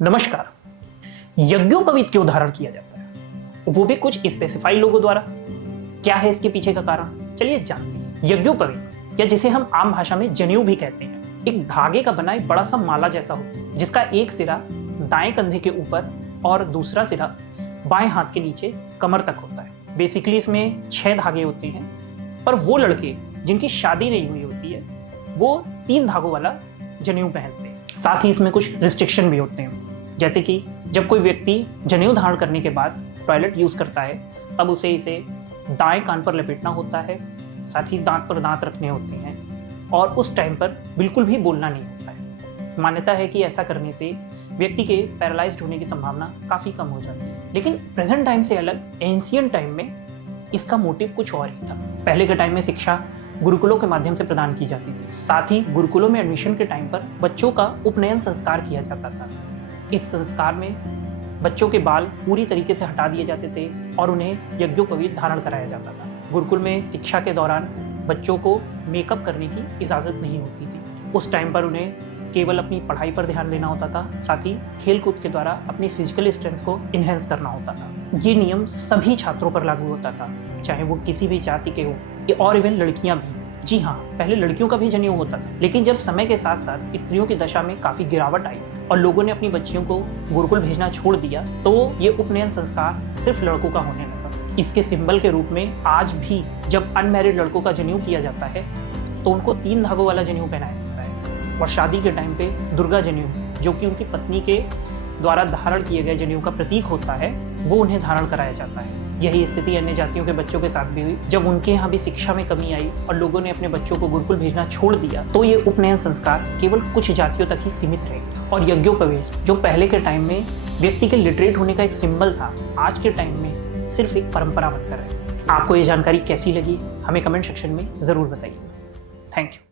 नमस्कार। यज्ञोपवीत क्यों धारण किया जाता है, वो भी कुछ स्पेसिफाइड लोगों द्वारा? क्या है इसके पीछे का कारण, चलिए जानते हैं। यज्ञोपवीत, या जिसे हम आम भाषा में जनेऊ भी कहते हैं, एक धागे का बना एक बड़ा सा माला जैसा होता है, जिसका एक सिरा दाएं कंधे के ऊपर और दूसरा सिरा बाएं हाथ के नीचे कमर तक होता है। बेसिकली इसमें 6 धागे होते हैं, पर वो लड़के जिनकी शादी नहीं हुई होती है वो 3 धागों वाला जनेऊ पहनते हैं। साथ ही इसमें कुछ रिस्ट्रिक्शन भी होते हैं, जैसे कि जब कोई व्यक्ति जनेऊ धारण करने के बाद टॉयलेट यूज करता है तब उसे इसे दाएं कान पर लपेटना होता है, साथ ही दांत पर दांत रखने होते हैं और उस टाइम पर बिल्कुल भी बोलना नहीं होता है। मान्यता है कि ऐसा करने से व्यक्ति के पैरालाइज्ड होने की संभावना काफ़ी कम हो जाती है। लेकिन प्रेजेंट टाइम से अलग एंशियंट टाइम में इसका मोटिव कुछ और ही था। पहले के टाइम में शिक्षा गुरुकुलों के माध्यम से प्रदान की जाती थी। साथ ही गुरुकुलों में एडमिशन के टाइम पर बच्चों का उपनयन संस्कार किया जाता था। इस संस्कार में बच्चों के बाल पूरी तरीके से हटा दिए जाते थे और उन्हें यज्ञोपवीत धारण कराया जाता था। गुरुकुल में शिक्षा के दौरान बच्चों को मेकअप करने की इजाज़त नहीं होती थी। उस टाइम पर उन्हें केवल अपनी पढ़ाई पर ध्यान देना होता था, साथ ही खेल कूद के द्वारा अपनी फिजिकल स्ट्रेंथ को इन्हेंस करना होता था। ये नियम सभी छात्रों पर लागू होता था, चाहे वो किसी भी जाति के हो और इवन लड़कियां भी। जी हाँ, पहले लड़कियों का भी जनेऊ होता था, लेकिन जब समय के साथ साथ स्त्रियों की दशा में काफ़ी गिरावट आई और लोगों ने अपनी बच्चियों को गुरुकुल भेजना छोड़ दिया, तो ये उपनयन संस्कार सिर्फ लड़कों का होने लगा। इसके सिंबल के रूप में आज भी जब अनमैरिड लड़कों का जनेऊ किया जाता है तो उनको 3 धागों वाला जनेऊ पहनाया जाता है, और शादी के टाइम पे दुर्गा जनेऊ, जो कि उनकी पत्नी के द्वारा धारण किए गए जनेऊ का प्रतीक होता है, वो उन्हें धारण कराया जाता है। यही स्थिति अन्य जातियों के बच्चों के साथ भी हुई। जब उनके यहाँ भी शिक्षा में कमी आई और लोगों ने अपने बच्चों को गुरुकुल भेजना छोड़ दिया, तो ये उपनयन संस्कार केवल कुछ जातियों तक ही सीमित रहे। और यज्ञोपवीत, जो पहले के टाइम में व्यक्ति के लिटरेट होने का एक सिंबल था, आज के टाइम में सिर्फ एक परंपरा बनकर है। आपको ये जानकारी कैसी लगी, हमें कमेंट सेक्शन में ज़रूर बताइए। Thank you.